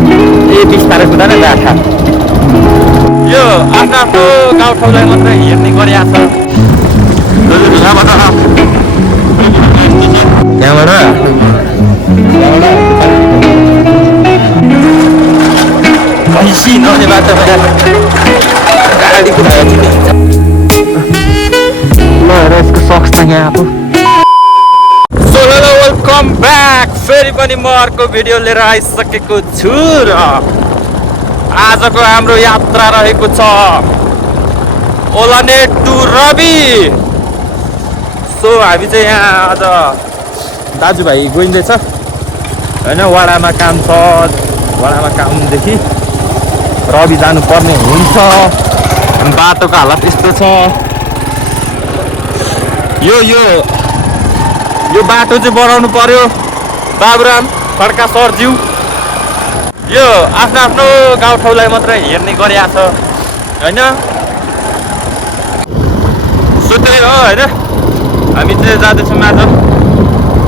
ए बिस्तारै कुदा नै जाखा यो आफ्नो आफ्नो गाउँठाउँलाई मात्रै हेर्ने गरिरहेको छ पैसी नहुने बाटोमा गाडी कुदाएको ल हेर यसको सक्स त यहाँ आएको वेलकम ब्याक। फेरि पनि म अर्को भिडियो लिएर आइसकेको छु र आजको हाम्रो यात्रा रहेको छ ओलानेट टु रवि। सो हामी चाहिँ यहाँ आज दाजुभाइ गइँदैछ होइन, वाडामा काम छ, वाडामा कामदेखि रवि जानुपर्ने हुन्छ। बाटोको हालत यस्तो छ, यो बाटो चाहिँ बनाउनु पर्यो बाबुराम खड्का सरज्यू। यो आफ्नो आफ्नो गाउँठाउँलाई मात्रै हेर्ने गरिरहेको छ होइन। सो त्यही हो होइन, हामी चाहिँ जाँदैछौँ आज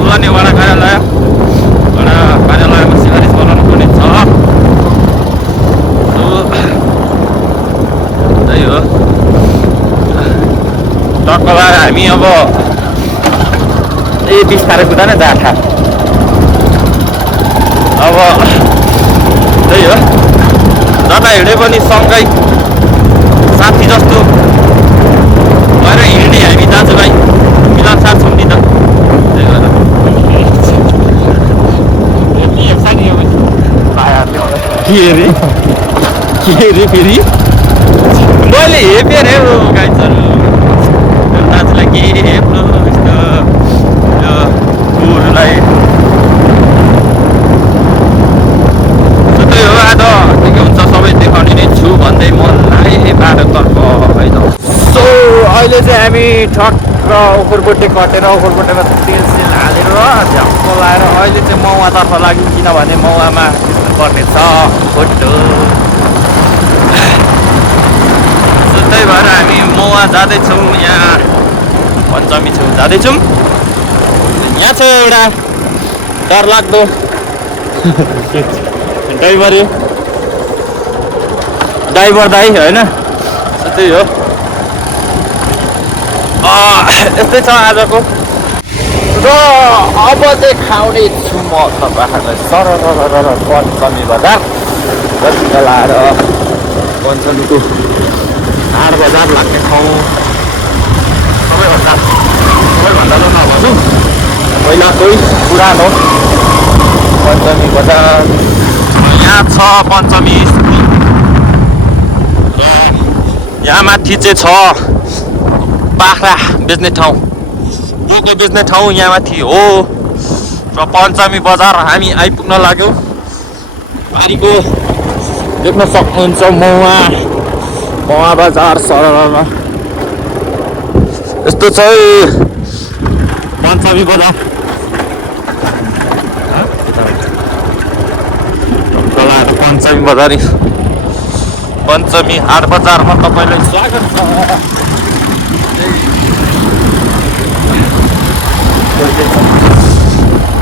उलाने वडा कार्यालयमा सिफारिस बनाउनु पर्ने छ। त्यही हो टक्कलाई हामी अब ए बिस्तारै कुदा नै जाखा अब त्यही हो, जता हिँडे पनि सँगै साथी जस्तो भएर हिँड्ने हामी दाजुभाइ मिलानसार छौँ नि त। त्यही भएर के अरे फेरि मैले हेपेँ अरे गाइजहरू दाजुलाई के हेप्नु यस्तो यो गुरुलाई। त्यही हो आज के हुन्छ सबै देखाउने नै छु भन्दै मलाई बाटोतर्फ होइन। सो अहिले चाहिँ हामी ठक्क ओखरबोटे कटेर ओखरबोटेमा तेल सेल हालेर झ्याप्पो लाएर अहिले चाहिँ मौवातर्फ लाग्यौँ, किनभने मौवामा पर्ने छ फोटो। सो त्यही भएर हामी मौवा जाँदैछौँ, यहाँ पञ्चमी छेउ जाँदैछौँ। यहाँ छ एउटा डरलाग्दो ड्राइभर दाइ होइन। त्यही हो, यस्तै छ आजको। र अब चाहिँ खाउने छु म तपाईँहरूलाई सरर पञ्चमी बजार बस्न लाएर पञ्चमीको हाट बजार लाग्ने ठाउँ सबैभन्दा ल नभन्छु पहिलाकै पुरानो पञ्चमी बजार। यहाँ छ पञ्चमी स्कुल र यहाँ माथि चाहिँ छ बाख्रा बेच्ने ठाउँ, बोको बेच्ने ठाउँ यहाँ माथि हो। र पञ्चमी बजार हामी आइपुग्न लाग्यौँ। बारीको देख्न सक्नुहुन्छ मौवा बजार सररमा यस्तो छ पञ्चमी बजार। पञ्चमी बजारी पञ्चमी हाट बजारमा तपाईँलाई स्वागत छ।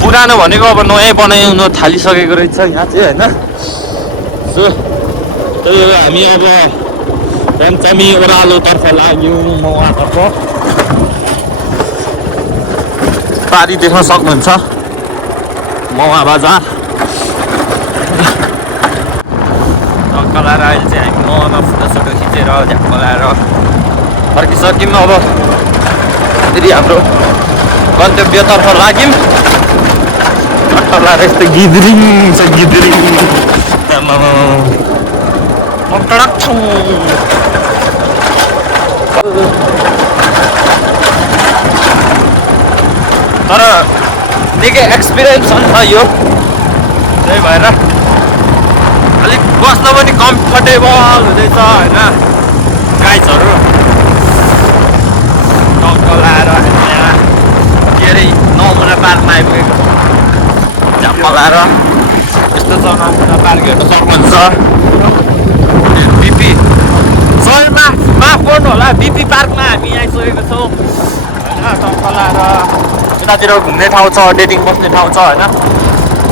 पुरानो भनेको अब नयाँ बनाउनु थालिसकेको रहेछ यहाँ चाहिँ होइन। सो त्यही हो, हामी अब पञ्चमी ओह्रालोतर्फ लाग्यौँ मौवातर्फ। पारी देख्न सक्नुहुन्छ मौवा बजार टक्क लाएर अहिले चाहिँ हामी मौवामा फोटोसोटो खिचेर झ्याप्प लाएर फर्किसक्यौँ। अब फेरि हाम्रो गन्तव्यतर्फ लाग्यौँ। टक्क लाएर यस्तो गिद्रिङ छ गिद्रिङ टडक छौँ। तर निकै एक्सपिरियन्स छ यो, त्यही भएर अलिक बस्न पनि कम्फर्टेबल हुँदैछ होइन। गाइजहरू टक्क लाएर यहाँ के अरे नमुना पार्कमा आइपुगेको झ्याप्प लाएर यस्तो छ नमुना पार्क हेर्न सक्नुहुन्छ। बिपी सरी माफ गर्नु होला, बिपी पार्कमा हामी आइसकेको छौँ होइन। टक्क लाएर यतातिर घुम्ने ठाउँ छ, डेटिङ बस्ने ठाउँ छ होइन।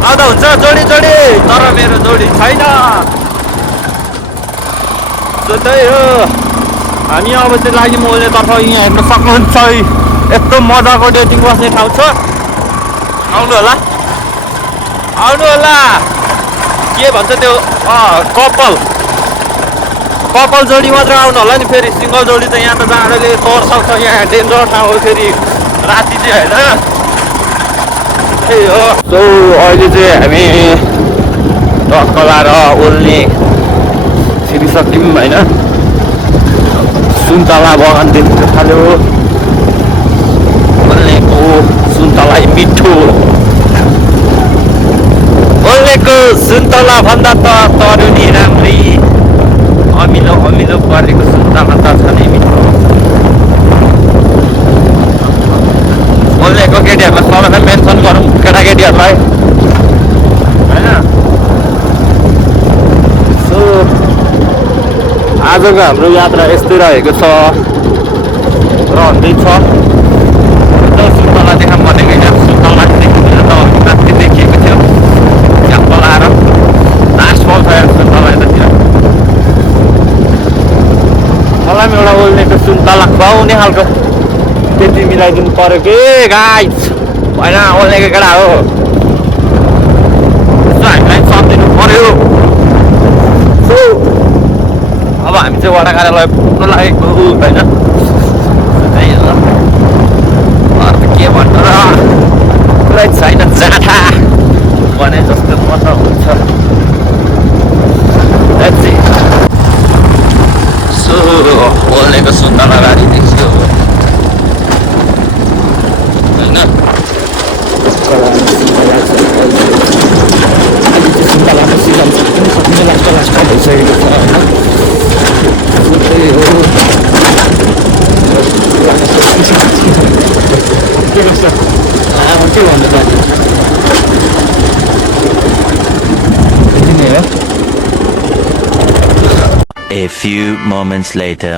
आउँदा हुन्छ जोडी जोडी, तर मेरो जोडी छैन। त्यही हो हामी अब चाहिँ लाग्यौँ ओल्नेतर्फ यहाँ हेर्न सक्नुहुन्छ है यस्तो मजाको डेटिङ बस्ने ठाउँ छ आउनु होला के भन्छ त्यो कपाल जोडी मात्र आउनु होला नि फेरि सिङ्गल जोडी त यहाँ त जाडोले तर्साउँछ यहाँ डेन्जर ठाउँ हो फेरि राति चाहिँ होइन त्यही हो सो अहिले चाहिँ हामी टक्कला र ओल्ने छिरिसक्यौँ होइन सुन्तला बगान देख्नु थाल्यो ओल्नेको सुन्तला मिठो ओल्नेको सुन्तला भन्दा त तरुनी राम्री अमिलो परेको सुन्तला त छ नै मिठो ओल्नेको केटीहरूलाई सबैलाई मेन्सन गरौँ केटाकेटीहरूलाई होइन सो आजको हाम्रो यात्रा यस्तै रहेको छ रहँदैछ सुन्तला देखा भनेको होइन सुन्तला देखिँदैन त माथि देखिएको थियो त्यहाँ पलाएर लास्ट पाउँछ सुन्तला यतातिर मलाई पनि एउटा ओल्नेको सुन्तला खुवाउने खालको त्यति मिलाइदिनु पर्यो के गाइस होइन ओल्नेको केटा हो यसो हामीलाई सम्झिनु पर्यो अब हामी चाहिँ वडा कार्यालय पुग्नु लागेको होइन त्यही हो अरू त के भन्नु र पुरै छैन जाँठा भने जस्तो मजा हुन्छ सो ओल्नेको सुन्तला गाडी देखियो होइन सुन्तलाको सिजन सक्ने लास्ट भइसकेको छ होइन त्यही हो के गर्छ के भन्नु पर्ने यति नै हो A few moments later.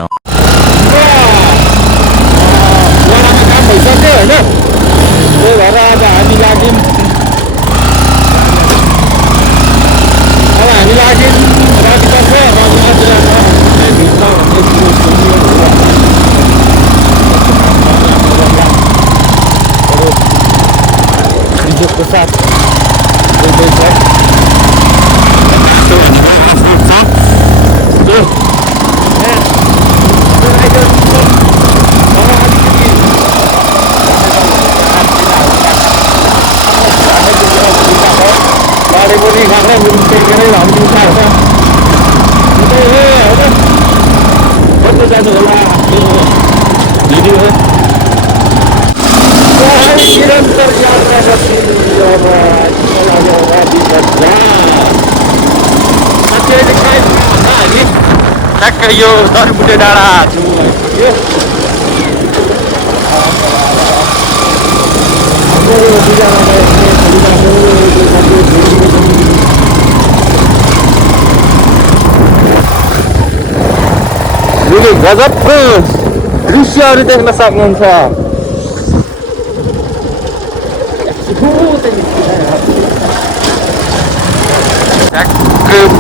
वडामा काम भइसक्यो होइन त्यही भएर अब हामी लाग्यौँ रातितर्फ रिजोर्टको साथ गाडी पनि खाँदै टेकेरै भनिदिन्छ कस्तो जानु होला भिडियो निरन्तर यात्रा गर्छु हामी ठ्याक्कै यो दरबुटे डाँडा गजबको दृश्यहरू देख्न सक्नुहुन्छ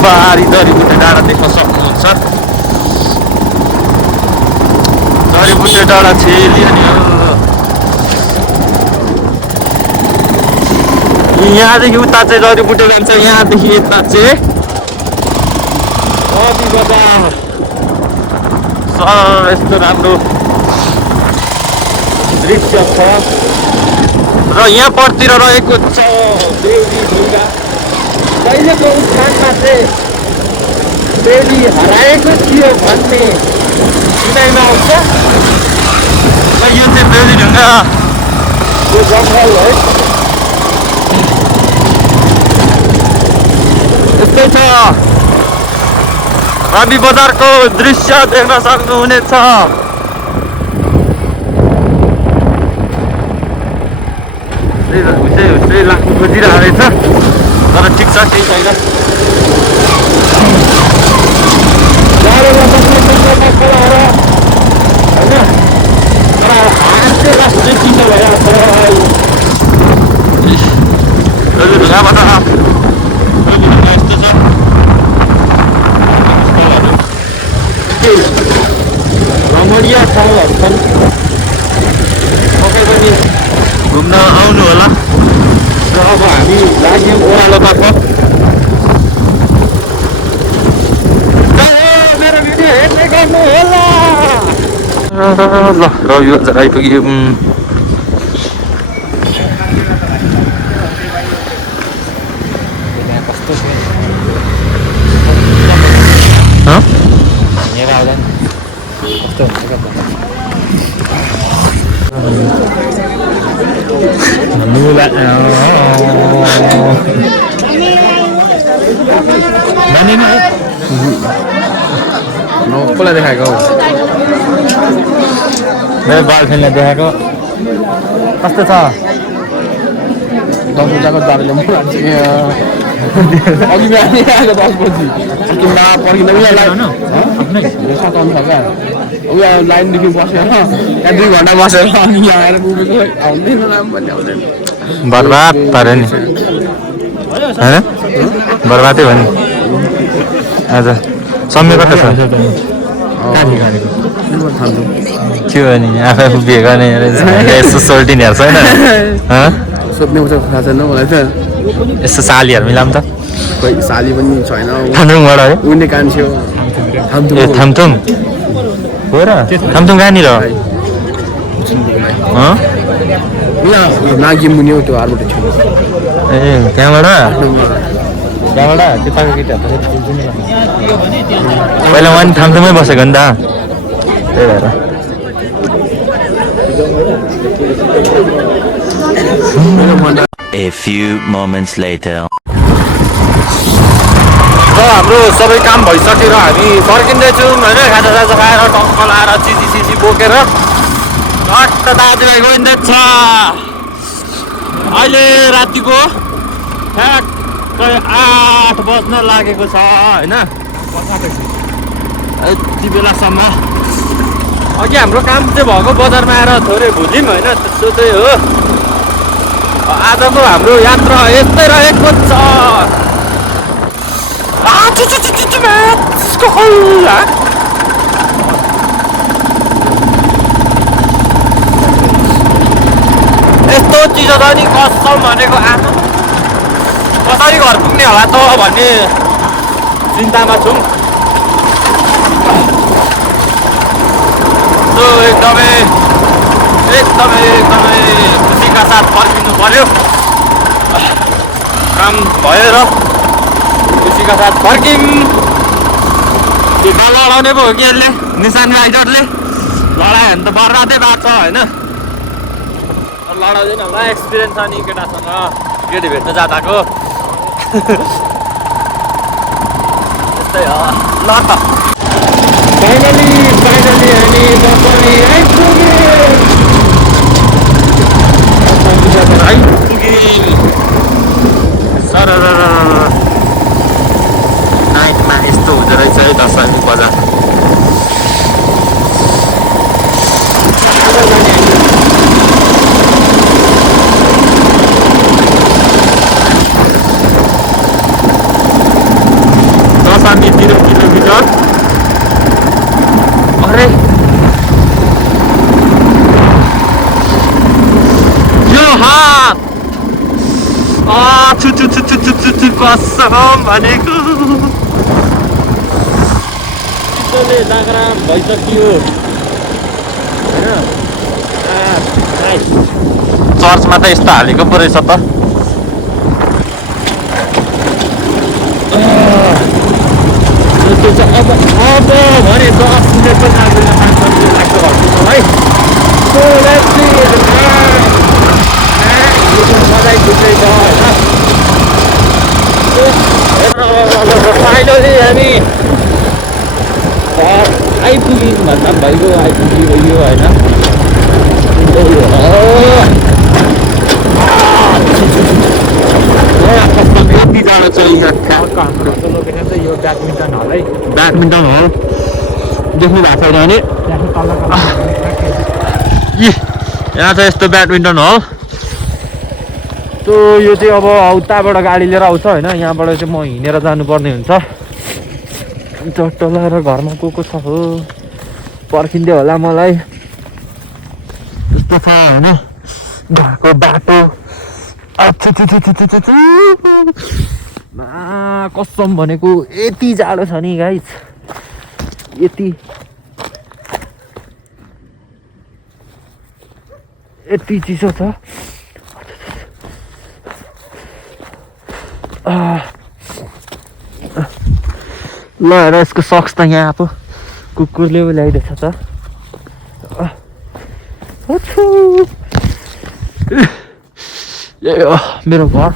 बारी जडीबुटे डाँडा देख्न सक्नुहुन्छ जडीबुटे डाँडा छेली अनि यहाँदेखि उता चाहिँ जडीबुटे जान्छ यहाँदेखि यता चाहिँ कति बजार सर यस्तो राम्रो दृश्य छ र यहाँ परतिर रहेको छ देवी ढुङ्गा कहिलेको उत्थानमा चाहिँ देवी हराएको थियो भन्ने सुनाइमा आउँछ र यो चाहिँ देवी ढुङ्गा यो जङ्गल है यस्तै छ रवि बजारको दृश्य देख्न सक्नुहुनेछ उसै लाग्नु खोजिरहेको रहेछ तर ठिक छ केही छैन होइन तर हात चाहिँ लास्ट चिसो भइरहेको छ यस्तो छ ल रवि बजार आइपुग्यो कसलाई देखाएको मेरो गर्लफ्रेन्डले देखाएको कस्तो छ 10 बजेको दारीले म लान्छु अघि बिहान आएको 10 बजी सिक्किममा पर्खिँदा उयो लाइनदेखि बसेर यहाँ 2 घन्टा बसेर अनि यहाँ आएर पुगेको आउँदैन नाम पनि आउँदैन बर्बाद पार्यो नि होइन बर्बादै भयो नि आज समय कता छ थियो नि आफै बिहे गर्ने यस्तो सोल्टिने हेर्छ होइन सोध्ने उसो थाहा छैन मलाई त यस्तो सालीहरू मिलाऊँ त खोइ साली पनि छैन थामथुङबाट है उनी कान्छे हो ए थामथुङ हो र थामथुङ कहाँनिर नागी मुनि हो त्यो आर्बाट छेउ ए त्यहाँबाट त्यताको केटाहरू पहिला म नि थामथुङमै बसेको नि त त्यही भएर A few moments later. र हाम्रो सबै काम भइसकेर हामी फर्किँदैछौँ होइन खाजासाजा खाएर टक्क लाएर चिजी बोकेर टक्क दाजुभाइ गइँदैछ अहिले रातिको ठ्याक्कै 8 बज्न लागेको छ होइन यति बेलासम्म अघि हाम्रो काम चाहिँ भएको बजारमा आएर थोरै भुल्यौँ होइन त्यस्तो चाहिँ हो आजको हाम्रो यात्रा यस्तै रहेको छ यस्तो चिज छ नि कसम भनेको आमा कसरी घर पुग्ने होला त भन्ने चिन्तामा छौँ एकदमै खुसीका साथ फर्किनु पर्यो काम भयो र खुसीका साथ फर्किम टिका लडाउने पो हो कि यसले निशान राइडरले लडायो भने त बर्बादै बाँच्छ होइन लडाउँदैन होला एक्सपिरियन्स छ नि केटासँग केटी भेट्न जाँदाको त्यस्तै हो ल त फाइनली हामी सर नाइटमा यस्तो हुँदो रहेछ है दसैँ बजार किलोमिटर अरे यो हात कसम भनेको चित्तले जागराम भइसक्यो होइन चर्चमा त यस्तो हालेको पो रहेछ त अब भने 10 मिनट पनि लाग्दैन 5 मिनट लाग्छ घरसम्म है सधैँ खुट्दै छ होइन फाइनली हामी घर आइपुग्यौँ भन्दा भइगयो आइपुग्यो यो होइन यति जाडो छ हाम्रो लोकेसन चाहिँ यो ब्याडमिन्टन हल है ब्याडमिन्टन हल देख्नु भएको छैन भने यहाँ छ यस्तो ब्याडमिन्टन हल त्यो यो चाहिँ अब उताबाट गाडी लिएर आउँछ होइन यहाँबाट चाहिँ म हिँडेर जानुपर्ने हुन्छ चट्ट लगाएर घरमा को छ हो पर्खिँदै होला मलाई त्यस्तो छ होइन घरको बाटो कसम भनेको यति जाडो छ नि गाइस यति यति चिसो छ ल हेर यसको सक्स त यहाँ अब कुकुरले पो ल्याइदिएछ त यही हो मेरो घर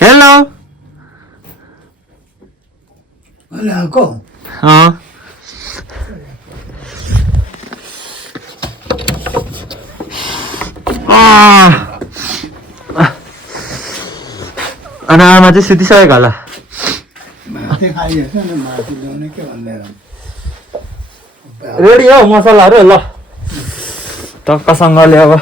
हेलो अनि आमा चाहिँ सुतिसकेको होला रेडी हो मसलाहरू ल टक्कसँगले अब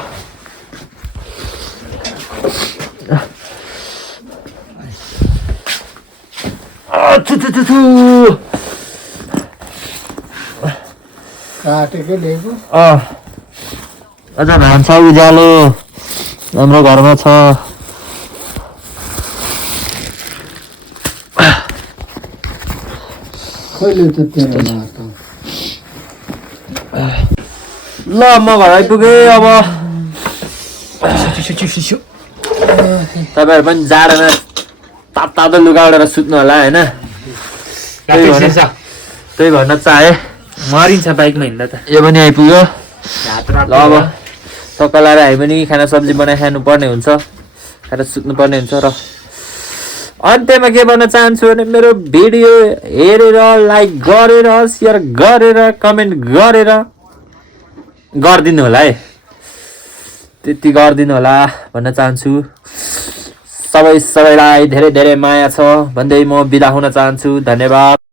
काटेको ल्याएको अझ भान्सा उज्यालो हाम्रो घरमा छ कहिले त तेरो ल म घर आइपुगेँ अब तपाईँहरू पनि जाडोमा तातो लुगा ओढेर सुत्नु होला होइन त्यही भन्न चाहे मरिन्छ बाइकमा हिँड्दा त यो पनि आइपुग्यो ल अब तपाईँलाई हामी पनि खाना सब्जी बनाइ खानुपर्ने हुन्छ खाएर सुत्नुपर्ने हुन्छ र अन्त्यमा के भन्न चाहन्छु भने मेरो भिडियो हेरेर लाइक गरेर सेयर गरेर कमेन्ट गरेर गरिदिनु होला है त्यति गरिदिनु होला भन्न चाहन्छु सबैलाई धेरै धेरै माया छ भन्दै म बिदा हुन चाहन्छु धन्यवाद।